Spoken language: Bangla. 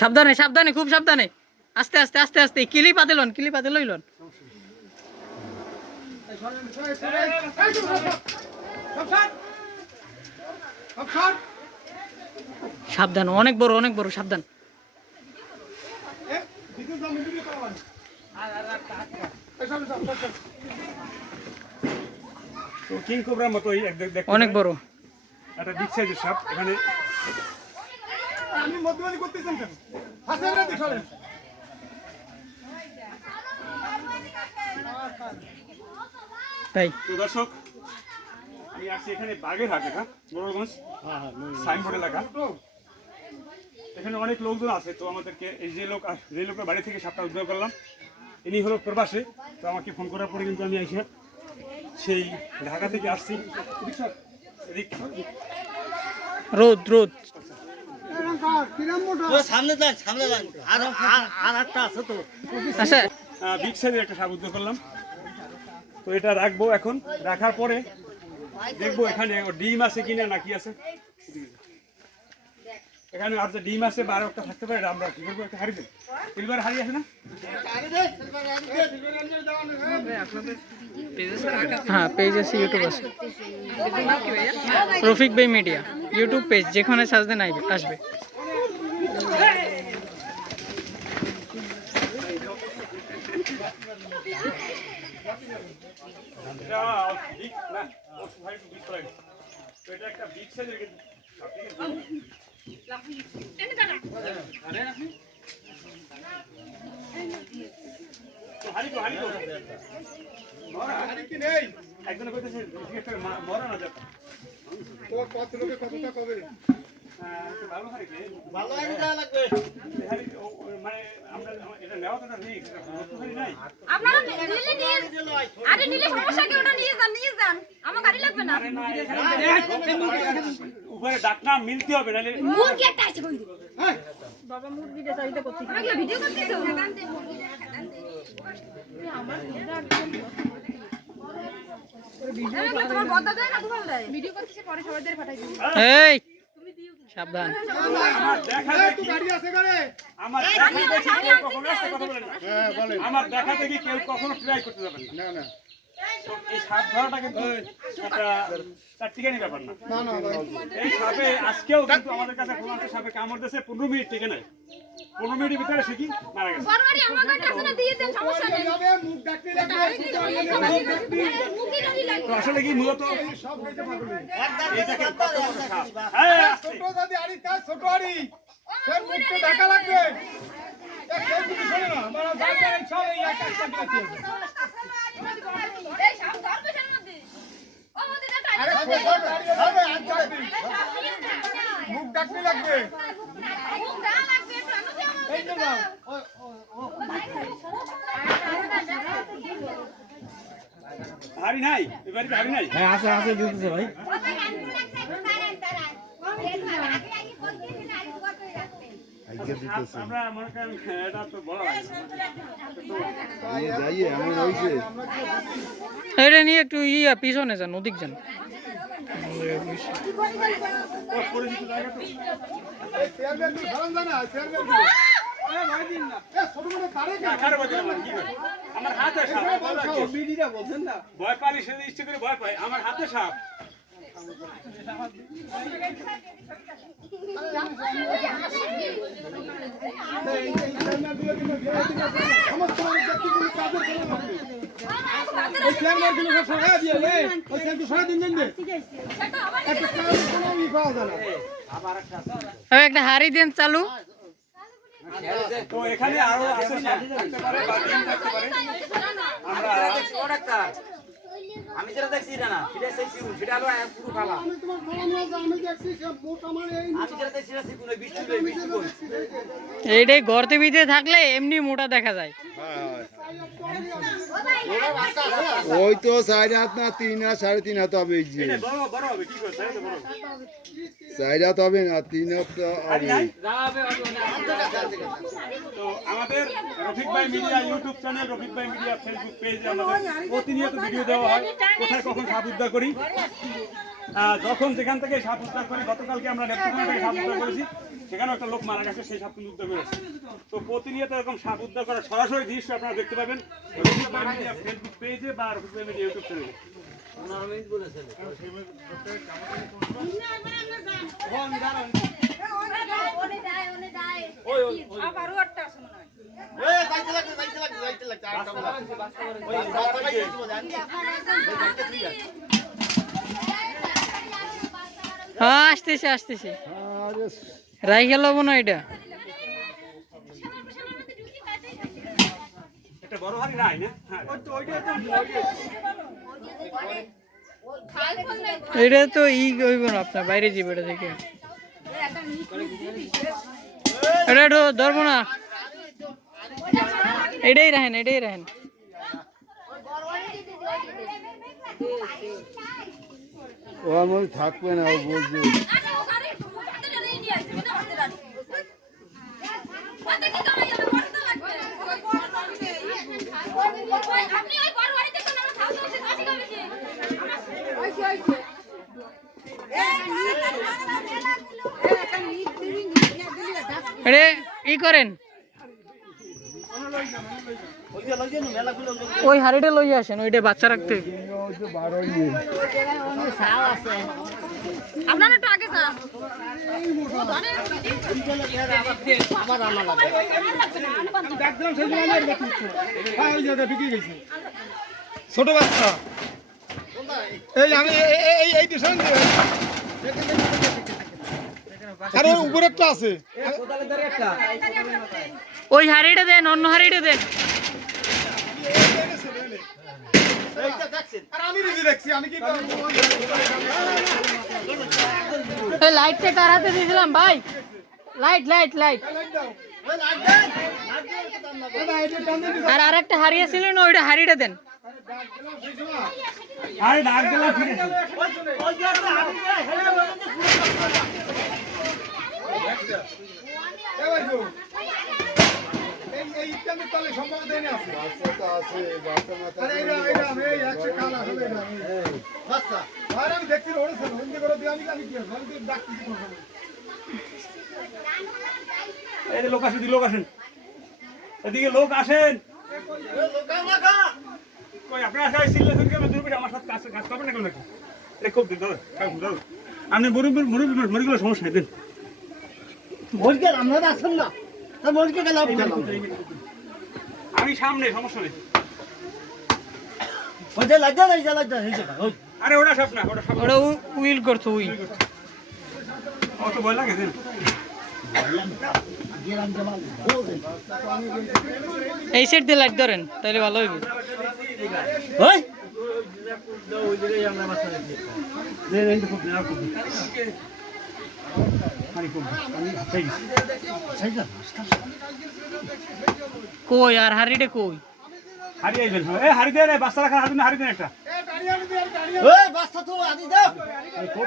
সাবধানে সাবধানে খুব সাবধানে, আস্তে আস্তে আস্তে আস্তে, কিলি পাতে লইলন। সাবধান, অনেক বড় সাবধান। কিং কোবরার মতোই অনেক বড় একটা বিগ সাইজের সাপ। এখানে আপনি মধ্যমানি করতেছেন কেন? হাসেন না দেখলেন। তাই তো দর্শক, আমি আসছি এখানে বাগেরহাট এলাকা, মোড়লগঞ্জ সাইনবোর্ড এলাকা। এখানে অনেক লোকজন আছে। তো আমাদেরকে এই যে লোকের বাড়ি থেকে সাপটা উদ্ধার করলাম, ইনি হলো প্রবাসে। তো আমাকে ফোন করার পরে কিন্তু আমি এসে সেই ঢাকা থেকে আসছি। রোদ আচ্ছা, বিগ সাইজের একটা সাপ উদ্ধার করলাম। তো এটা রাখবো, এখন রাখার পরে দেখবো এখানে ডিম আছে কিনা না কি আছে। এখানে আর যে ডিম আছে বা আরো একটা থাকতে পারে, আমরা কি করবো, একটা হাড়ি দেব। সিলভার হাড়ি আছে না? হ্যাঁ, পেজ আছে, ইউটিউব আছে, রফিক ভাই মিডিয়া ইউটিউব পেজ, যেখানে সার্চ দেন আসবে। এটা একটা বিগ সাইজের কিন্তু একজনে কইতেছে মরা না যাবে। কত লোকে কতটা কবে? ভালো হারি লাগবে মানে আমরা এটা নেওয়া তো নেই, নাই আপনারা নিলে সমস্যা কি, ওটা নিয়ে যান, আমার গাড়ি লাগবে না। উপরে ডাকনা মিলতে হবে, নাহলে মুরগি একটা আছে কই দিবে। বাবা মুরগিটা চাইতে করছি, আমি কি ভিডিও করতেছো? আমার ভিডিও তোমার বদা দেয় না, তোমার দেয় ভিডিও করতেছে, পরে সবাইদের পাঠাই দিই। এই সাবধান, আমার দেখা দেখি কেউ কখনো ট্রাই করতে যাবেন না। না এই সাপ ধরাটা কিন্তু একটা চারটিখানি ব্যাপার না। এই সাপে আজকেও কিন্তু আমাদের কাছে ফোন আছে, সাপে কামড় দিয়েছে 15 মিনিট থেকে নাই, 15 মিনিটের ভিতরে শিখি মারা গেছে। বড়বাড়ি আমার কাছে আছে না, দিয়ে দেন, সমস্যা নেই। মুখ ডাকতে লাগবে, তো আসলে কি মূলত সব হইতে পারবে। এই দেখেন কত বড় সাপ। ছোট যদি আড়ি তার ছোট আড়ি, সে মুখটা ঢাকা লাগবে। কেউ কিছু শোনে না, আমার দাঁড়িয়ে সব এই একটা আছে। এই সাপ ধরবে এর মধ্যে, ও মধ্যে দাঁড়া। আরে ছোট দাঁড়িয়ে হবে, আজ যাবে। মুখ ডাকতে লাগবে। মুখ দা লাগবে, একটু আনো দে আমার। এই যে নাও। হাড়ি নাই, এবারে হাড়ি নাই। হ্যাঁ আছে দিতেছে ভাই। আমরা মনে করেন এটা তো বড় লাগছে। এটা নিয়ে একটু পিছনে যান, ওদিক যান। পরিচিত জায়গা তো। এই চেয়ারম্যান কি ধরন জানা? চেয়ারম্যান কি? ভাই দিন না। ছোট ছোট তারে না, কারো বাজে আমার কি করে? আমার হাতে সাপ। মিডিয়া বলছেন না। ভয় পালি সে ইচ্ছে করে ভয় পায়, আমার হাতে সাপ। একটা হাড়ি দেন চালু। তো এখানে আরো আছে, থাকতে পারে বা ডিম থাকতে পারে। আমরা আমি যেটা দেখছি এটা না, সেটা সেই সিউল, সেটা হলো পুরো কালা। আমি যেটা দেখছি সেটা সিউল, বিষ্ণু এইটাই গর্তে ভিতরে থাকলে এমনি মোটা দেখা যায়। ওই তো 4 হাত না 3 হাত 3.5 হাত হবে। এই যে এটা বড় হবে কি করে? তাই তো বড়। 4 হাত হবে না 3 হাত তো হবে। তো আমাদের রফিক ভাই মিডিয়া ইউটিউব চ্যানেল, রফিক ভাই মিডিয়া ফেসবুক পেজে আমাদের প্রতিনিয়ত ভিডিও দেওয়া হয়, কোথায় কখন সাপ উদ্ধার করি, যখন যেখান থেকে সাপ উদ্ধার করি। গতকালকে আমরা নেত্রকোনা থেকে সাপ উদ্ধার করেছি। সেখানেও একটা লোক মারা গেছে, সেই সাপ কিন্তু উদ্ধার করেছে। তো প্রতিনিয়ত এরকম সাপ উদ্ধার করার সরাসরি দৃশ্য আপনারা দেখতে পাবেন ফেসবুক পেজে বা ইউটিউব চ্যানেলে। আবারও একটা আছে মনে হয়। হ্যাঁ আসতেছে আসতেছে, রাই গেল না এটা। একটা বড় হাড়ি নাই না? হ্যাঁ, এটা তো হইব না, আপনার বাইরে যাবে এটা থেকে। এটা একটু ধরবো না, এটাই রাখেন, এটাই রাখেন। ও আমার থাকবে না, ও বলছে এটা ই করেন, ওই হাড়িটা লই আসেন, ওইটা বাচ্চা রাখতে। আপনারা একটু আগে যান। ছোট বাচ্চা এই আমি এই টিউশন আরে উপরে একটা আছে ওই হাড়িটা দেন, অন্য হাড়িটা দেন। আর আমি নিজে দেখছি, আমি কি করব? এই লাইটটা কার হাতে দিয়েছিলাম ভাই? Light light light. আর আরেকটা হারিয়ে ছিল না, ওইটা হাড়িটা দেন। আরে ডাক দিলাম ঠিক আছে। এই ইত্যাদি তলে সম্ভব দেয় না আছে। বাচ্চা তো আছে, বাচ্চা মাথা আরে এটা আমি একশো কালা হবে না বাচ্চা আর আমি দেখছি ওড়েছে হিন্দি করে দিয়ে আমি কি আমি ডাকছি কোন সময় এই যে লোক আসেন, লোক আসেন, এদিকে লোক আসেন। কই আপনারা সবাই সিল্লে সুরকে আমি দূরে আমার সাথে কাজ করবেন না কেন নাকি? এটা খুব দিন দাদা, দাদা আপনি মুরগিগুলো সমস্যা নেই দেন। আমি সামনে, সমস্যা নেই। আরে ওটা সব না, ওটা সব ওটা উইল করতো, উইল। অত ভয় লাগে দেন। এই সাইড দিয়ে লাইট ধরেন, তাহলে ভালো হইবে। কই আর হাড়িটা কই? হারিয়ে আইবেন, এই হারি দেন, বাচ্চা রাখার হারি দেন একটা। এ গাড়ি আনি দে গাড়ি খুব